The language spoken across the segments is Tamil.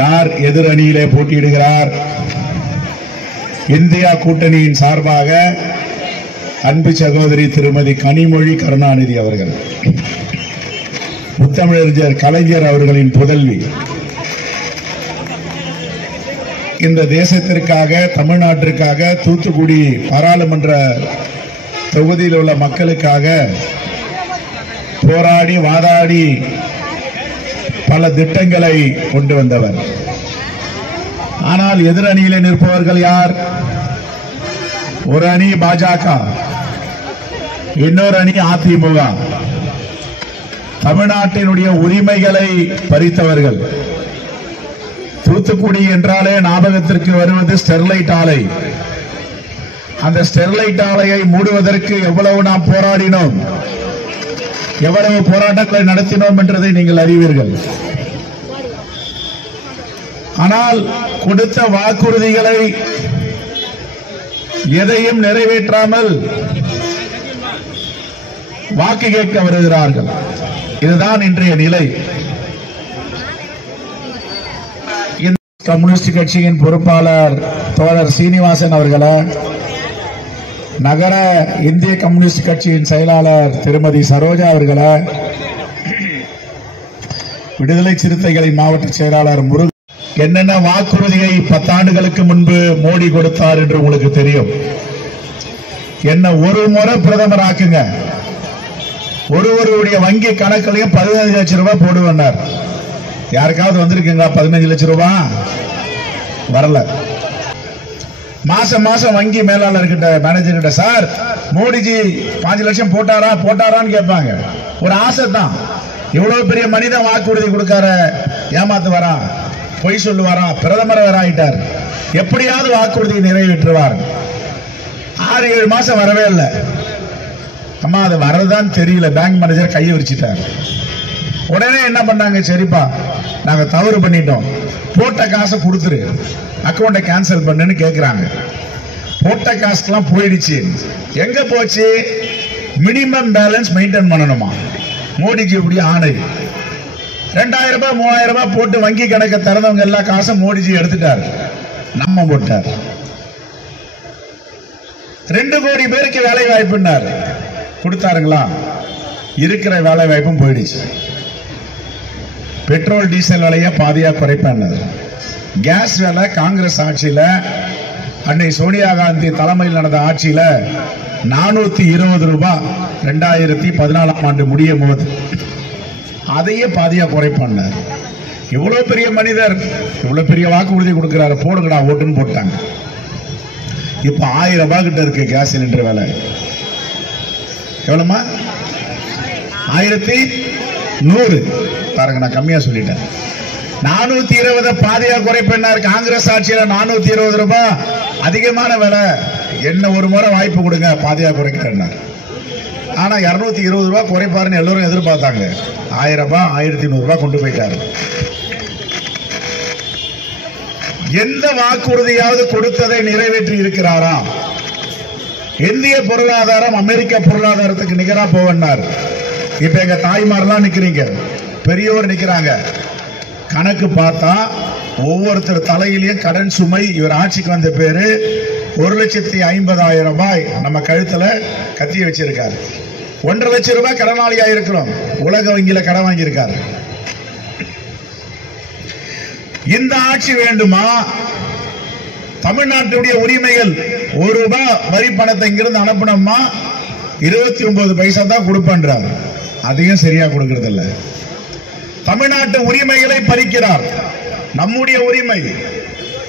யார் எதிரணியிலே போட்டியிடுகிறார்? இந்தியா கூட்டணியின் சார்பாக அன்பு சகோதரி திருமதி கனிமொழி கருணாநிதி அவர்கள், முத்தமிழறிஞர் கலைஞர் அவர்களின் புதல்வி, இந்த தேசத்திற்காக, தமிழ்நாட்டிற்காக, தூத்துக்குடி பாராளுமன்ற தொகுதியில் உள்ள மக்களுக்காக போராடி வாதாடி பல திட்டங்களை கொண்டு வந்தவர். ஆனால் எதிரணியிலே நிற்பவர்கள் யார்? ஒரு அணி பாஜக, இன்னொரு அணி அதிமுக. தமிழ்நாட்டினுடைய உரிமைகளை பறித்தவர்கள். தூத்துக்குடி என்றாலே ஞாபகத்திற்கு வருவது ஸ்டெர்லைட் ஆலை. அந்த ஸ்டெர்லைட் ஆலையை மூடுவதற்கு எவ்வளவு நாம் போராடினோம், எவ்வளவு போராட்டங்களை நடத்தினோம் என்றதை நீங்கள் அறிவீர்கள். ஆனால் கொடுத்த வாக்குறுதிகளை எதையும் நிறைவேற்றாமல் வாக்கு கேட்க வருகிறார்கள். இதுதான் இன்றைய நிலை. கம்யூனிஸ்ட் கட்சியின் பொறுப்பாளர் தோழர் சீனிவாசன் அவர்களை, நகர இந்திய கம்யூனிஸ்ட் கட்சியின் செயலாளர் திருமதி சரோஜா அவர்களை, விடுதலை சிறுத்தைகளின் மாவட்ட செயலாளர் முருகன், என்னென்ன வாக்குறுதியை 10 ஆண்டுகளுக்கு முன்பு மோடி கொடுத்தார் என்று உங்களுக்கு தெரியும். என்ன ஒரு முறை பிரதமர் ஆக்குங்க, ஒருவருடைய வங்கி கணக்கிலையும் 15 லட்சம் ரூபாய் போடுவார். யாருக்காவது வந்திருக்குங்க 15 லட்சம் ரூபாய்? வரல. மாசம் மாசம் வங்கி மேலாளர் கிட்ட, மேனேஜர் கிட்ட, சார் மோடிஜி 5 லட்சம் போட்டாரான்னு கேட்பாங்க. ஒரு ஆசை தான். இவ்வளவு பெரிய மனிதன் வாக்குறுதி கொடுக்கார, ஏமாத்து வரா, பொய் சொல்லுவாரா, பிரதமர் வேற ஆயிட்டார், எப்படியாவது வாக்குறுதியை நிறைவேற்றுவார். 6-7 மாசம் வரவே இல்லை. அம்மா அது வரதான் தெரியல. பேங்க் மேனேஜர் கையை விரிச்சிட்டார். உடனே என்ன பண்ணாங்க, சரிப்பா நாங்க தவறு பண்ணிட்டோம், போட்ட காசை கொடுத்துரு, அக்கௌண்ட்டை கேன்சல் பண்ணுன்னு கேட்கிறாங்க. போட்ட காசுக்கெல்லாம் போயிடுச்சு. எங்க போச்சு? மினிமம் பேலன்ஸ் மெயின்டைன் பண்ணணுமா. மோடிஜி இப்படி ஆணை. 2000 ரூபாய் 3000 ரூபாய் போட்டு வங்கி கணக்கை திறந்தவங்க எல்லா காசும் மோடிஜி எடுத்துட்டார், நம்ம போட்டார். 2 கோடி பேருக்கு வேலை வாய்ப்புன்னார், கொடுத்தாருங்களா? இருக்கிற வேலை வாய்ப்பும் போயிடுச்சு. பெட்ரோல் டீசல் விலையை பாதியா குறைப்பேன். கேஸ் விலை காங்கிரஸ் ஆட்சியில, அன்னை சோனியா காந்தி தலைமையில் நடந்த ஆட்சியில 420 ரூபாய் 2014ஆம் ஆண்டு முடியும் போது அதையே பாதியா குறைப்பான். இவ்வளவு பெரிய மனிதர், இவ்வளவு பெரிய வாக்குறுதி கொடுக்கிறாரு, போடுங்கடா ஓட்டுன்னு போட்டாங்க. இப்ப 1000 ரூபாய் கிட்ட இருக்கு கேஸ் சிலிண்டர் விலை. எவ்வளவுமா? 1100. பாருங்க, நான் கம்மியா சொல்லிட்டேன். 420 பாதியா குறைப்பேன்னார் காங்கிரஸ் ஆட்சியில. 420 ரூபாய் அதிகமான விலை, என்ன ஒரு முறை வாய்ப்பு கொடுங்க பாதியா குறைக்கிறேன். ஆனா 220 ரூபாய் குறைப்பாருன்னு எல்லாரும் எதிர்பார்த்தாங்க. 1000 ரூபாய் 1100 ரூபாய் கொண்டு போயிட்டாரு. எந்த வாக்குறுதியாவது கொடுத்ததை நிறைவேற்றி இருக்கிறாரா? இந்திய பொருளாதாரம் அமெரிக்க பொருளாதாரத்துக்கு நிகரா போவன்னார். இப்ப எங்க தாய்மாரெல்லாம் நிக்கிறீங்க, பெரியவர் நிக்கிறாங்க. கணக்கு பார்த்தா ஒவ்வொருத்தர் தலையிலையும் கடன் சுமை, இவர் ஆட்சிக்கு வந்த பேரு 1,50,000 ரூபாய் நம்ம கழுத்துல கத்தி வச்சிருக்காரு. 1,50,000 லட்சம் ரூபாய் கடனாளியா இருக்கிறோம். உலக வங்கியில கடன் வாங்கியிருக்காரு. இந்த ஆட்சி வேண்டுமா? தமிழ்நாட்டுடைய உரிமைகள் 1 ரூபாய் வரி பணத்தை இங்கிருந்து அனுப்பினோம்னா 29 பைசா தான் கொடுப்பேன்றார். அதையும் சரியா கொடுக்கிறது இல்ல. தமிழ்நாட்டு உரிமைகளை பறிக்கிறார். நம்முடைய உரிமை,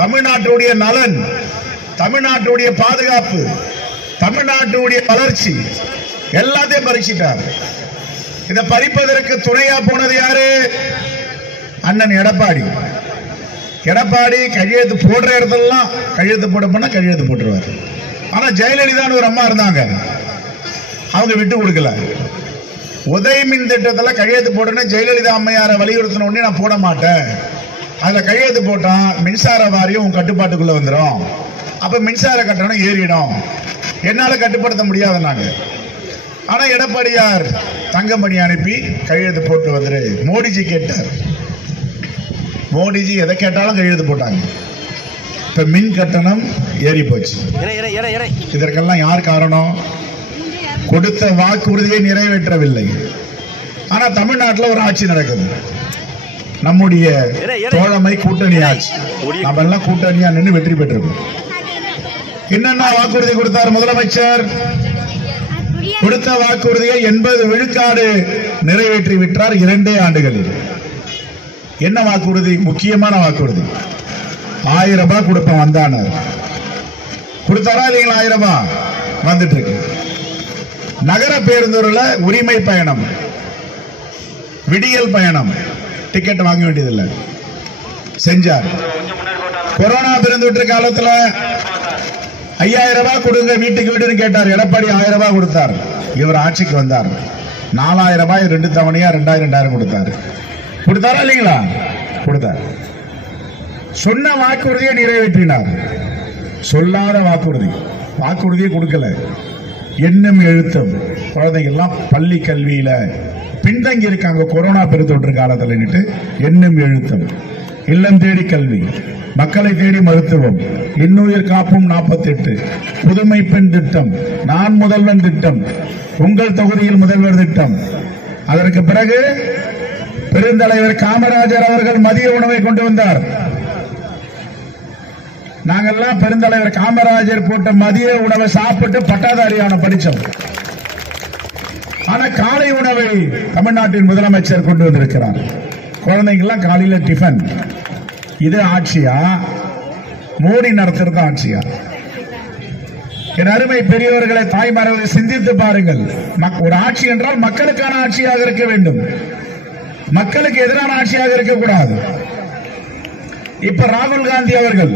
தமிழ்நாட்டுடைய நலன், தமிழ்நாட்டுடைய பாதுகாப்பு, தமிழ்நாட்டுடைய வளர்ச்சி எல்லாத்தையும் பறிச்சிட்டார். இதை பறிப்பதற்கு துணையா போனது யாரு? அண்ணன் எடப்பாடி. எடப்பாடி கையெழுத்து போடுற இடத்துலாம் கையெழுத்து போட போனா கையெழுத்து போட்டுருவார். ஆனா ஜெயலலிதான்னு ஒரு அம்மா இருந்தாங்க, அவங்க விட்டு கொடுக்கல. உதய மின் திட்டத்துல கையெழுத்து போடணும் ஜெயலலிதா அம்மையாரை வலியுறுத்தின உடனே நான் போட மாட்டேன், அதுல கையெழுத்து போட்டா மின்சார வாரியம் உங்க கட்டுப்பாட்டுக்குள்ள வந்துடும், அப்ப மின்சார கட்டணம் ஏறிடும், என்னால கட்டுப்படுத்த முடியாதுன்னாங்க. ஆனா எடப்பாடியார் தங்கமணி அனுப்பி கையெழுத்து போட்டு வந்துரு. மோடிஜி கேட்டார், மோடிஜி எதை கேட்டாலும் கையெழுத்து போட்டாங்க. இப்ப மின் கட்டணம் ஏறி போச்சு. இதற்கெல்லாம் யார் காரணம்? கொடுத்த வாக்குறுதியை நிறைவேற்றவில்லை. ஆனா தமிழ்நாட்டில் ஒரு ஆட்சி நடக்குது, நம்முடைய தோழமை கூட்டணி ஆட்சி. நம்ம எல்லாம் கூட்டணியா நின்று வெற்றி பெற்றிருக்கோம். என்னென்ன வாக்குறுதி கொடுத்தார் முதலமைச்சர்? கொடுத்த வாக்குறுதியை 80 விழுக்காடு நிறைவேற்றி விட்டார் 2 ஆண்டுகளில். என்ன வாக்குறுதி? முக்கியமான வாக்குறுதி. 1000 ரூபாய் கொடுப்பேன் வந்தானார். கொடுத்தாரா இல்லைங்களா? 1000 ரூபாய் வந்துட்டு இருக்கு. நகர பேருந்துல உரிமை பயணம், விடியல் பயணம், டிக்கெட் வாங்க வேண்டியதில்லை செஞ்சார். கொரோனா பெருந்தொற்று காலத்தில் 5000 ரூபாய் கொடுங்க வீட்டுக்கு வீடுன்னு கேட்டார். எடப்பாடி 1000 ரூபாய் கொடுத்தார். இவர் ஆட்சிக்கு வந்தார், 4000 ரூபாய் 2 தவணையா 2000 கொடுத்தார். கொடுத்தாரா இல்லைங்களா? கொடுத்தார். சொன்ன வாக்குறுதியை நிறைவேற்றினார். சொல்லாத வாக்குறுதியை கொடுக்கல. எண்ணம் எழுத்தும் குழந்தைங்க எல்லாம் பள்ளி கல்வியில பின்தங்கி இருக்காங்க கொரோனா பெருந்தொற்று காலத்தில். எண்ணம் எழுத்தும், இல்லம் தேடி கல்வி, மக்களை தேடி மருத்துவம், இன்னுயிர் காப்பும் 48, புதுமை பெண் திட்டம், நான் முதல்வன் திட்டம், உங்கள் தொகுதியில் முதல்வர் திட்டம். அதற்கு பிறகு பெருந்தலைவர் காமராஜர் அவர்கள் மதிய உணவை கொண்டு வந்தார். நாங்கெல்லாம் பெருந்தலைவர் காமராஜர் போட்ட மதிய உணவை சாப்பிட்டு பட்டாதாரியான படிச்சோம். ஆனா காலை உணவை தமிழ்நாட்டின் முதலமைச்சர் கொண்டு வந்திருக்கிறார். குழந்தைங்கெல்லாம் காலையில டிஃபன். இது ஆட்சியா? மோடி நடத்துறது ஆட்சியா? என் அருமை பெரியவர்களை, தாய்மார்களை சிந்தித்து பாருங்கள். ஒரு ஆட்சி என்றால் மக்களுக்கான ஆட்சியாக இருக்க வேண்டும், மக்களுக்கு எதிரான ஆட்சியாக இருக்கக்கூடாது. இப்ப ராகுல் காந்தி அவர்கள்,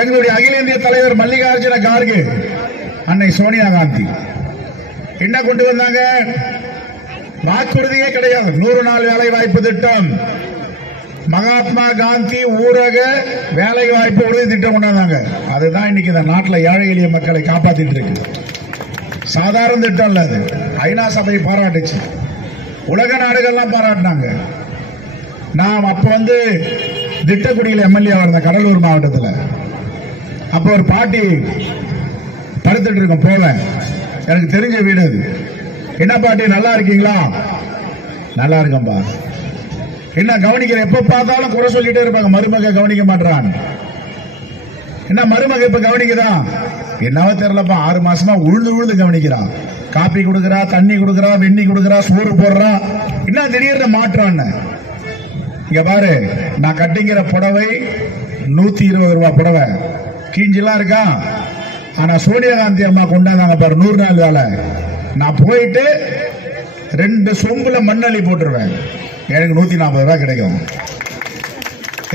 எங்களுடைய அகில இந்திய தலைவர் மல்லிகார்ஜுன கார்கே, அன்னை சோனியா காந்தி என்ன கொண்டு வந்தாங்க? வாக்குறுதியே கிடையாது. 100 நாள் வேலை வாய்ப்பு திட்டம், மகாத்மா காந்தி ஊரக வேலை வாய்ப்பு உறுதி திட்டம் கொண்டாந்தாங்க. அதுதான் இன்னைக்கு இந்த நாட்டில் ஏழை எளிய மக்களை காப்பாத்திட்டு இருக்கு. சாதாரண திட்டம் இல்ல அது. ஐநா சபை பாராட்டுச்சு, உலக நாடுகள்லாம் பாராட்டினாங்க. நான் அப்ப திட்டக்குடியில் எம்எல்ஏ இருந்தேன், கடலூர் மாவட்டத்தில். அப்ப ஒரு பாட்டி படுத்துட்டு இருக்கோம், போவேன். எனக்கு தெரிஞ்ச வீடு அது. என்ன பாட்டி நல்லா இருக்கீங்களா? நல்லா இருக்கம்பா. என்ன கவனிக்கிற? எப்ப பார்த்தாலும் குறை சொல்லிட்டே இருப்பாங்க, மருமக கவனிக்க மாட்டான். என்ன மருமக இப்ப கவனிக்குதா? என்னவோ தெரியலப்பா, 6 மாசமா உழுது கவனிக்கிறான். காப்பி கொடுக்கறா, தண்ணி கொடுக்கறா, வெண்ணி கொடுக்கறா, சோறு போடுறா. என்ன திடீர்னு மாற்றான்னு? இங்க பாரு, நான் கட்டிங்கிற புடவை 120 ரூபாய் புடவை, கீஞ்சிலாம் இருக்கா. ஆனா சோனியா காந்தி அம்மா கொண்டாந்தாங்க பாரு 100 நாள் வேலை. நான் போயிட்டு 2 சொம்புல மண்ணள்ளி போட்டுருவேன், எனக்கு 140 ரூபாய் கிடைக்கும்.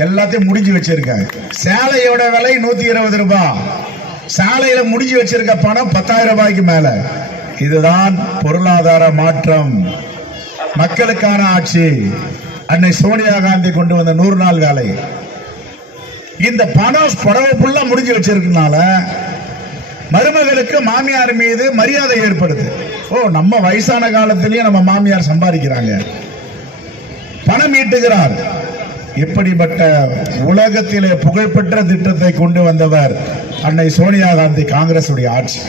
எல்லாத்தையும் முடிஞ்சு வச்சிருக்கேன். சேலையோட விலை 120 ரூபாய், சாலையில முடிஞ்சு வச்சிருக்க பணம் 10,000 ரூபாய்க்கு மேல. இதுதான் பொருளாதார மாற்றம், மக்களுக்கான ஆட்சி. அன்னை சோனியா காந்தி கொண்டு வந்த 100 நாள் வேலை. இந்த பணம் புடவை ஃபுல்லா முடிஞ்சு வச்சிருக்கனால மருமகளுக்கு மாமியார் மீது மரியாதை ஏற்படுது. ஓ, நம்ம வயசான காலத்திலேயே நம்ம மாமியார் சம்பாதிக்கிறாங்க, பணம் ஈட்டுகிறார். இப்படிப்பட்ட உலகத்திலே புகழ்பெற்ற திட்டத்தை கொண்டு வந்தவர் அன்னை சோனியா காந்தி, காங்கிரஸ் உடைய ஆட்சி.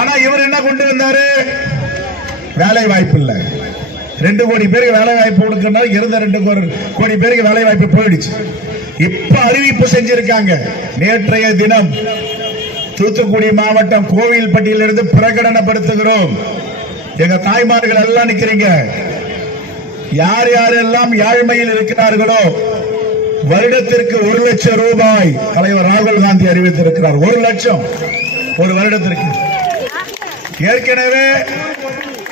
ஆனா இவர் என்ன கொண்டு வந்தாரு? வேலை வாய்ப்பு இல்ல. 2 கோடி பேருக்கு வேலை வாய்ப்பு கொடுக்கணும், இருந்த 2 கோடி பேருக்கு வேலை வாய்ப்பு போயிடுச்சு. இப்ப அறிவிப்பு செஞ்சிருக்காங்க. நேற்றைய தினம் தூத்துக்குடி மாவட்டம் கோவில்பட்டியிலிருந்து பிரகடனப்படுத்துகிறோம். எங்க தாய்மார்கள் எல்லாம் நிக்கிறீங்க. யார் யாரெல்லாம் ஏழ்மையில் இருக்கிறார்களோ வருடத்திற்கு 1 லட்சம் ரூபாய் தலைவர் ராகுல் காந்தி அறிவித்திருக்கிறார். 1 லட்சம் ஒரு வருடத்திற்கு. ஏற்கனவே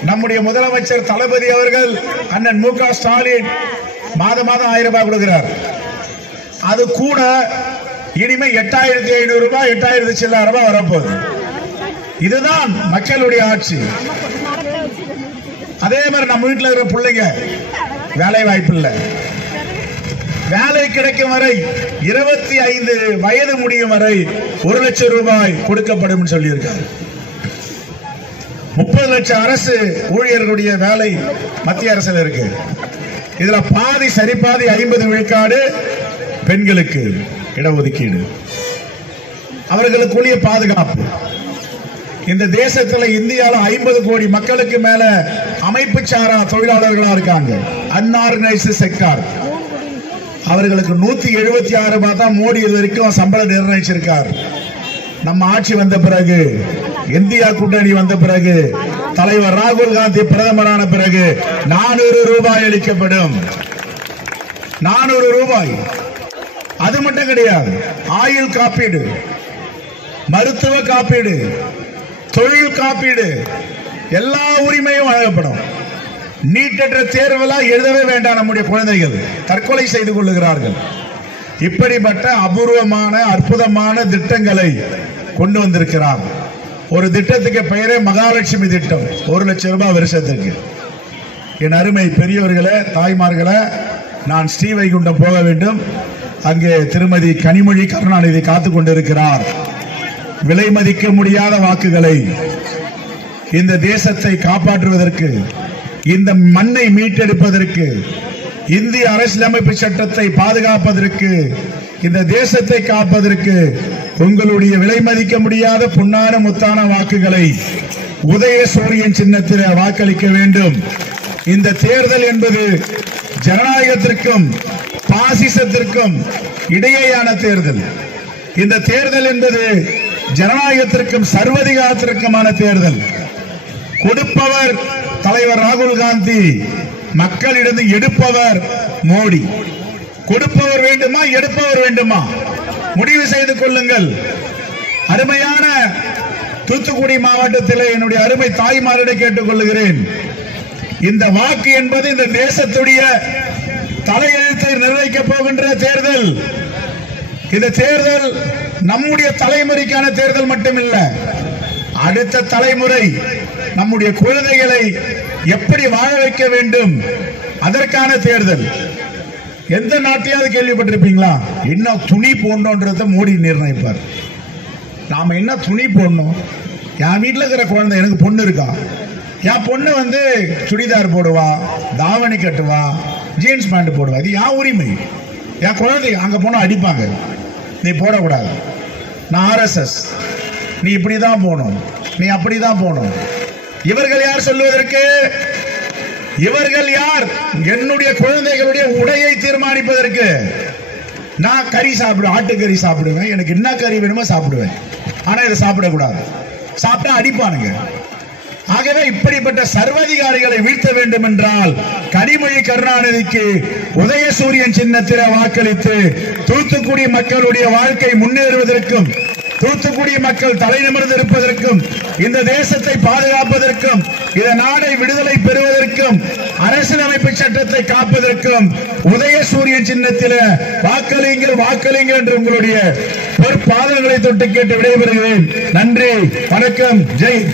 நம்முடைய முதலமைச்சர் தளபதி அவர்கள் அண்ணன் மு.க. ஸ்டாலின் மாதம் 1000 ரூபாய் கொடுக்கிறார். அது கூட இனிமே 8500 ரூபாய், 8000 சில்லறை ரூபாய் வரப்போகுது. இதுதான் மக்களுடைய ஆட்சி. அதே மாதிரி நம்ம வீட்டில் இருக்கிற பிள்ளைங்க வேலை வாய்ப்பு இல்லை. வேலை கிடைக்கும் வரை 25 வயது முடியும் வரை 1 லட்சம் ரூபாய் கொடுக்கப்படும் சொல்லியிருக்காரு. 30 லட்சம் அரசு ஊழியர்களுடைய வேலை மத்திய அரசில் இருக்கு. இதுல பாதி சரிபாதி 50 விழுக்காடு பெண்களுக்கு இடஒதுக்கீடு, அவர்களுக்குரிய பாதுகாப்பு. இந்த தேசத்துல இந்தியாவில் 50 கோடி மக்களுக்கு மேல அமைப்பு சாரா தொழிலாளர்களா இருக்காங்க, அன்ஆர்கனைஸ்டு செக்டார். அவர்களுக்கு 176 ரூபாய் தான் மோடி இது வரைக்கும் சம்பளம் நிர்ணயிச்சிருக்கார். நம்ம ஆட்சி வந்த பிறகு, இந்தியா கூட்டணி வந்த பிறகு, தலைவர் ராகுல் காந்தி பிரதமரான பிறகு 400 ரூபாய் அளிக்கப்படும். 400 ரூபாய். அது மட்டும் கிடையாது, ஆயுள் காப்பீடு, மருத்துவ காப்பீடு, தொழில் காப்பீடு, எல்லா உரிமையும் வழங்கப்படும். நீட்டற்ற தேர்வெல்லாம் எழுதவே வேண்டாம். நம்முடைய குழந்தைகள் தற்கொலை செய்து கொள்ளுகிறார்கள். இப்படிப்பட்ட அபூர்வமான அற்புதமான திட்டங்களை கொண்டு வந்திருக்கிறார். ஒரு திட்டத்துக்கு பெயரே மகாலட்சுமி திட்டம். 1 லட்சம் ரூபாய் வருஷத்துக்கு. என் அருமை பெரியவர்களே, தாய்மார்களே, நான் ஸ்ரீவைகுண்டம் போக வேண்டும். அங்கே திருமதி கனிமொழி கருணாநிதி காத்துக் கொண்டிருக்கிறார். விலை மதிக்க முடியாத வாக்குகளை இந்த தேசத்தை காப்பாற்றுவதற்கு, இந்த மண்ணை மீட்டெடுப்பதற்கு, இந்திய அரசியலமைப்பு சட்டத்தை பாதுகாப்பதற்கு, இந்த தேசத்தை காப்பதற்கு உங்களுடைய விலை மதிக்க முடியாத பொன்னான முத்தான வாக்குகளை உதயசூரியன் சின்னத்தில் வாக்களிக்க வேண்டும். இந்த தேர்தல் என்பது ஜனநாயகத்திற்கும் பாசிசத்திற்கும் இடையேயான தேர்தல். இந்த தேர்தல் என்பது ஜனநாயகத்திற்கும் சர்வதிகாரத்திற்குமான தேர்தல். கொடுப்பவர் தலைவர் ராகுல் காந்தி, மக்களிடம் எடுப்பவர் மோடி. கொடுப்பவர் வேண்டுமா, எடுப்பவர் வேண்டுமா? முடிவு செய்து கொள்ளுங்கள். அருமையான தூத்துக்குடி மாவட்டத்தில் என்னுடைய அருமை தாய்மாரிடம் கேட்டுக் கொள்ளுகிறேன். இந்த வாக்கு என்பது இந்த தேசத்துடைய தலையெழுத்தை நிர்ணயிக்கப் போகின்ற தேர்தல். இந்த தேர்தல் நம்முடைய தலைமுறைக்கான தேர்தல் மட்டுமில்ல, அடுத்த தலைமுறை நம்முடைய குழந்தைகளை எப்படி வாழ வைக்க வேண்டும் அதற்கான தேர்தல். எந்த நாட்டையாவது கேள்விப்பட்டிருப்பீங்களா? என்ன துணி போடணும்ன்றத மோடி நிர்ணயிப்பார். நாம என்ன துணி போடணும்? என் வீட்டில் இருக்கிற குழந்தை, எனக்கு பொண்ணு இருக்கா, என் பொண்ணு சுடிதார் போடுவா, தாவணி கட்டுவா, ஜீன்ஸ் பேண்ட் போடுவா. இது என் உரிமை. என் குழந்தை அங்க போனா அடிப்பாங்க, நீ போடக்கூடாது. நான் RSS, நீ இப்படிதான் போகணும், நீ அப்படிதான் போகணும். இவர்கள் யார் சொல்லுவதற்கு? இவர்கள் யார் என்னுடைய குழந்தைகளுடைய உடையை தீர்மானிப்பதற்கு? நான் கறி சாப்பிடுவேன், ஆட்டுக்கறி சாப்பிடுவேன், எனக்கு என்ன கறி வேணுமோ சாப்பிடுவேன். ஆனா இதை சாப்பிடக்கூடாது. சாப்பிட்டா அடிப்பானுங்க. ஆகவே இப்படிப்பட்ட சர்வாதிகாரிகளை வீழ்த்த வேண்டும் என்றால் கனிமொழி கருணாநிதிக்கு உதயசூரியன் சின்னத்தில வாக்களித்து தூத்துக்குடி மக்களுடைய வாழ்க்கை முன்னேறுவதற்கும், தூத்துக்குடி மக்கள் தலை நிமிர்ந்து இருப்பதற்கும், இந்த தேசத்தை பாதுகாப்பதற்கும், இந்த நாடை விடுதலை பெறுவதற்கும், அரசியலமைப்பு சட்டத்தை காப்பதற்கும் உதயசூரியன் சின்னத்தில வாக்களிங்கள், வாக்களிங்கள் என்று உங்களுடைய பொற்பாதங்களை தொட்டு கேட்டு விடைபெறுகிறேன். நன்றி, வணக்கம், ஜெய்.